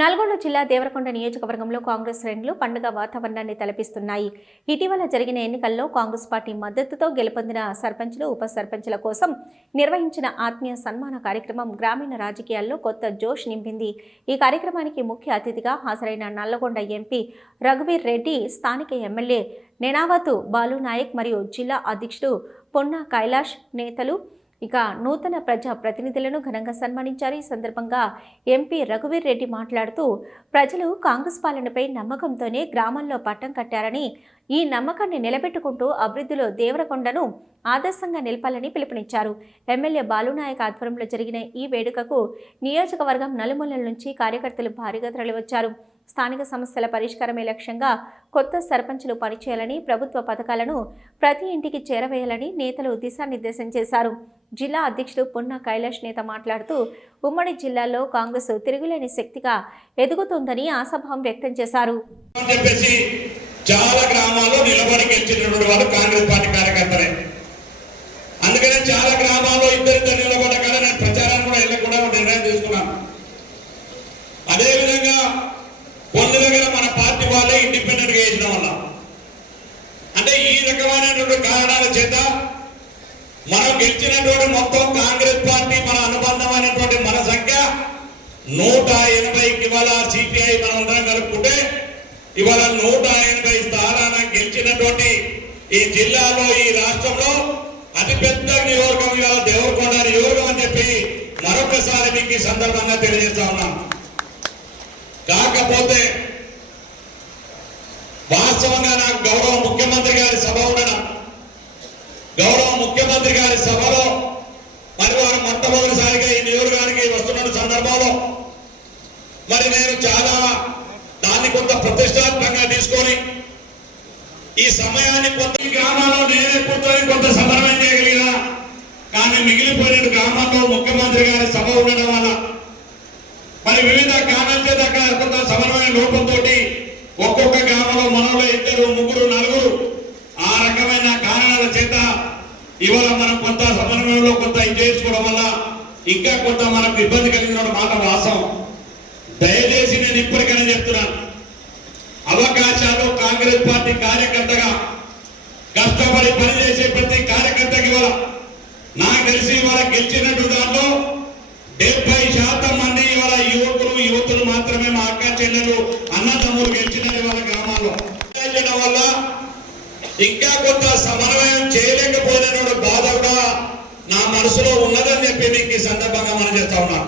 నల్గొండ జిల్లా దేవరకొండ నియోజకవర్గంలో కాంగ్రెస్ శ్రేణులు పండుగ వాతావరణాన్ని తలపిస్తున్నాయి. ఇటీవల జరిగిన ఎన్నికల్లో కాంగ్రెస్ పార్టీ మద్దతుతో గెలుపొందిన సర్పంచులు, ఉప సర్పంచుల కోసం నిర్వహించిన ఆత్మీయ సన్మాన కార్యక్రమం గ్రామీణ రాజకీయాల్లో కొత్త జోష్ నింపింది. ఈ కార్యక్రమానికి ముఖ్య అతిథిగా హాజరైన నల్లగొండ ఎంపీ రఘువీర్ రెడ్డి, స్థానిక ఎమ్మెల్యే నెనావతు బాలునాయక్ మరియు జిల్లా అధ్యక్షుడు పొన్నా కైలాష్ నేతలు నూతన ప్రజా ప్రతినిధులను ఘనంగా సన్మానించారు. ఈ సందర్భంగా ఎంపీ రఘువీర్ రెడ్డి మాట్లాడుతూ, ప్రజలు కాంగ్రెస్ పాలనపై నమ్మకంతోనే గ్రామాల్లో పట్టం కట్టారని, ఈ నమ్మకాన్ని నిలబెట్టుకుంటూ అభివృద్ధిలో దేవరకొండను ఆదర్శంగా నిలపాలని పిలుపునిచ్చారు. ఎమ్మెల్యే బాలునాయక్ ఆధ్వర్యంలో జరిగిన ఈ వేడుకకు నియోజకవర్గం నలుమూలల నుంచి కార్యకర్తలు భారీగా తరలివచ్చారు. స్థానిక సమస్యల పరిష్కారమే లక్ష్యంగా కొత్త సర్పంచులు పనిచేయాలని, ప్రభుత్వ పథకాలను ప్రతి ఇంటికి చేరవేయాలని నేతలు దిశానిర్దేశం చేశారు. జిల్లా అధ్యక్షుడు పొన్నా కైలాష్ నేత మాట్లాడుతూ, ఉమ్మడి జిల్లాలో కాంగ్రెస్ తిరుగులేని శక్తిగా ఎదుగుతుందని ఆశాభావం వ్యక్తం చేశారు. చాలా గ్రామాల్లో నిలబడి గెలిచినటువంటి వాళ్ళు కాంగ్రెస్ పార్టీ కార్యకర్తలే. అందుకనే చాలా గ్రామాల్లో ఇద్దరిద్దరు నిలబడగానే నేను ప్రచారాన్ని కూడా వెళ్ళకుండా నిర్ణయం తీసుకున్నాను. అదేవిధంగా కొన్ని దగ్గర మన పార్టీ వాళ్ళే ఇండిపెండెంట్ గా వేసిన వల్ల, అంటే ఈ రకమైనటువంటి కారణాల చేత మనం గెలిచినటువంటి మొత్తం కాంగ్రెస్ పార్టీ మన అనుబంధమైనటువంటి మన సంఖ్య 180కి ఇవాళ సిపిఐ మనం అందరం కలుపుకుంటే ఇవాళ 180 స్థానాన గెలిచినటువంటి ఈ జిల్లాలో, ఈ రాష్ట్రంలో అతిపెద్ద నియోజకవర్గం ఇవాళ దేవరకొండ నియోజకవర్గం అని చెప్పి మరొకసారి మీకు ఈ సందర్భంగా తెలియజేస్తా ఉన్నాం. కాకపోతే వాస్తవంగా నాకు గౌరవ ముఖ్యమంత్రి గారి సభ ఉండడం, గౌరవ ముఖ్యమంత్రి గారి సభలో మరి వారు మొట్టమొదటిసారిగా ఈ నియోజకవర్గానికి వస్తున్న సందర్భంలో మరి నేను చాలా దాన్ని కొంత ప్రతిష్టాత్మకంగా తీసుకొని ఈ సమయాన్ని కొంత గ్రామాల్లో నేనే కూర్చొని కొంత సమన్వయం చేయగలిగిన, కానీ మిగిలిపోయిన గ్రామాల్లో ముఖ్యమంత్రి గారి సభ ఉండడం వల్ల మరి వివిధ కారణాల చేత కొంత సమన్వయ లోపంతో ఒక్కొక్క గ్రామంలో మనలో ఇద్దరు, ముగ్గురు, నలుగురు ఆ రకమైన కారణాల చేత ఇవాళ మనం కొంత సమన్వయంలో కొంత ఇది చేసుకోవడం వల్ల ఇంకా కొంత మనకు ఇబ్బంది కలిగిన మాట వాస్తవం. దయచేసి నేను ఇప్పటికైనా చెప్తున్నాను, అవకాశాలు కాంగ్రెస్ పార్టీ కార్యకర్తగా కష్టపడి పనిచేసే ప్రతి కార్యకర్తకి ఇవాళ నాకు తెలిసి ఇవాళ గెలిచినట్టు దాంట్లో 70% మంది ఇవాళ యువతులు మాత్రమే, మా అక్క చెల్లెలు, అన్నదమ్ములు గెలిచినారు వాళ్ళ గ్రామాల్లో. వల్ల ఇంకా కొంత సమన్వయం చేయలేకపోయిన బాధ కూడా నా మనసులో ఉన్నదని చెప్పి మీకు ఈ సందర్భంగా మనం చేస్తా ఉన్నాం.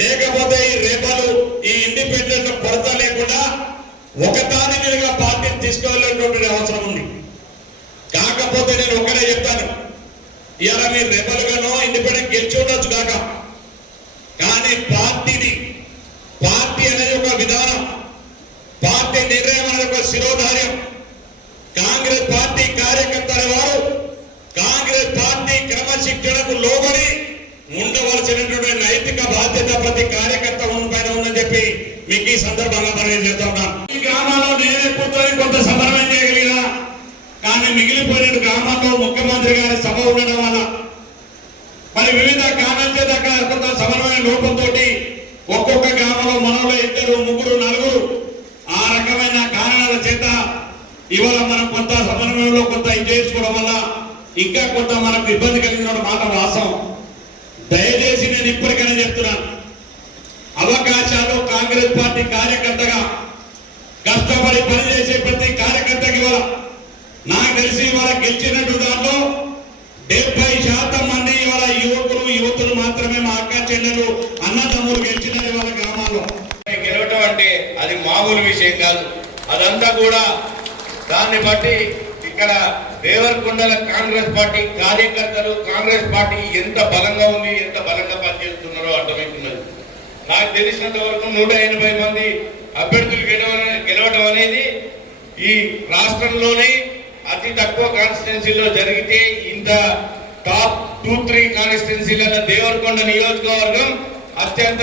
లేకపోతే ఈ రేపలు, ఈ ఇండిపెండెంట్ కొరత లేకుండా ఒకదాని మీదుగా పార్టీని తీసుకెళ్లేటువంటి అవసరం ఉంది. కాకపోతే నేను ఒకటే చెప్తాను, ఇవాళ మీరు రేపలుగానో ఇండిపెండెంట్ గెలిచి ఉండొచ్చు కాక, కానీ పార్టీ అనేది ఒక విధానం, పార్టీ నిర్ణయం అనేది ఒక శిరోధార్యం. కాంగ్రెస్ పార్టీ కార్యకర్తల వారు కాంగ్రెస్ పార్టీ క్రమశిక్షణకు లోబడి ఉండవలసినటువంటి నైతిక బాధ్యత ప్రతి కార్యకర్త పైన ఉందని చెప్పి మీకు ఈ సందర్భంగా మనం చేస్తా ఉన్నాను. ఈ గ్రామాల్లో నేనే కూర్చొని కొంత సమన్వయం చేయగలిగిన, కానీ మిగిలిపోయిన గ్రామాల్లో ముఖ్యమంత్రి గారి సభ ఉండడం వల్ల మరి వివిధ కారణాల చేత కొంత సమన్వయ లోపంతో ఒక్కొక్క గ్రామంలో మనలో ఇద్దరు, ముగ్గురు, నలుగురు ఆ రకమైన కారణాల చేత ఇవాళ మనం కొంత సమన్వయంలో కొంత ఇది చేసుకోవడం వల్ల ఇంకా కొంత మనకు ఇబ్బంది కలిగిన మాట వాస్తవం. దయచేసి నేను ఇప్పటికైనా చెప్తున్నాను, అవకాశాలు కాంగ్రెస్ పార్టీ కార్యకర్తగా కష్టపడి పనిచేసే ప్రతి కార్యకర్తకి ఇవాళ నాకు తెలిసి ఇవాళ గెలిచినట్టు దాంట్లో 70% మంది ఇవాళ యువతులు మాత్రమే, మా అక్క చెల్లెలు, అన్నదమ్ములు గెలిచినారు వాళ్ళ గ్రామాల్లో. గెలవటం అంటే అది మామూలు విషయం కాదు. అదంతా కూడా దాన్ని బట్టి ఇక్కడ దేవరకొండల కాంగ్రెస్ పార్టీ కార్యకర్తలు, కాంగ్రెస్ పార్టీ ఎంత బలంగా ఉంది, ఎంత బలంగా పనిచేస్తున్నారో అర్థమవుతున్నది. నాకు తెలిసినంత వరకు 180 మంది అభ్యర్థులు గెలవడం అనేది ఈ రాష్ట్రంలోనే అతి తక్కువ కాన్స్టిట్యున్సీలో జరిగితే, ఇంత టాప్ 2-3 కాన్స్టిట్యున్సీల దేవరకొండ నియోజకవర్గం అత్యంత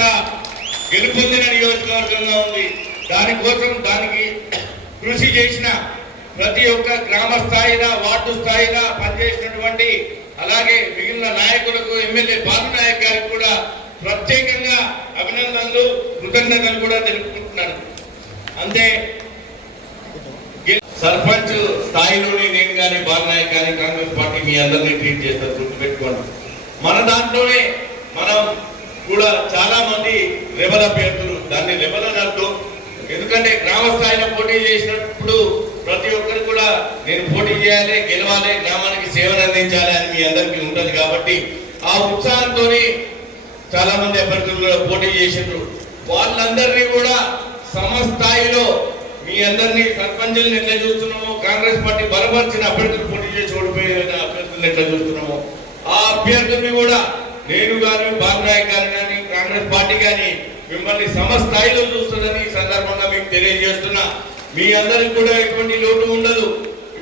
గెలుపొందిన నియోజకవర్గంగా ఉంది. దానికి కృషి చేసిన ప్రతి ఒక్క గ్రామ స్థాయిలో, వార్డు స్థాయిలో పనిచేసినటువంటి, అలాగే మిగిలిన నాయకులకు, ఎమ్మెల్యే బాలునాయక్ గారికి కూడా ప్రత్యేకంగా అభినందనలు కృతజ్ఞతలు కూడా తెలుపుకుంటున్నాను. అంతే సర్పంచ్ స్థాయిలోనే నేను కానీ బాలనాయక్ కానీ కాంగ్రెస్ పార్టీ మీ అందరినీ ట్రీట్ చేస్తారు, గుర్తుపెట్టుకోండి. మన దాంట్లోనే మనం కూడా చాలా మంది రెబల్ అభ్యర్థులు, దాన్ని రెబల్ అనద్దు, ఎందుకంటే గ్రామ స్థాయిలో పోటీ చేసినప్పుడు ప్రతి ఒక్కరు కూడా నేను పోటీ చేయాలి, గెలవాలి, గ్రామానికి సేవలు అందించాలి అని మీ అందరికీ ఉంటుంది. కాబట్టి ఆ ఉత్సాహంతో చాలా మంది అభ్యర్థులు పోటీ చేసినారు. వాళ్ళందరినీ కూడా సమస్థాయిలో మీ అందరినీ సర్పంచులను ఎట్లా చూస్తున్నామో, కాంగ్రెస్ పార్టీ బలపరిచిన అభ్యర్థులు పోటీ చేసి ఓడిపోయిన అభ్యర్థులను ఎట్లా చూస్తున్నామో, ఆ అభ్యర్థుల్ని కూడా నేను కానీ బాలనాయక్ గారు కానీ కాంగ్రెస్ పార్టీ కానీ మిమ్మల్ని సమస్థాయిలో చూస్తుందని ఈ సందర్భంగా మీకు తెలియజేస్తున్నా. మీ అందరికి కూడా ఎటువంటి లోటు ఉండదు.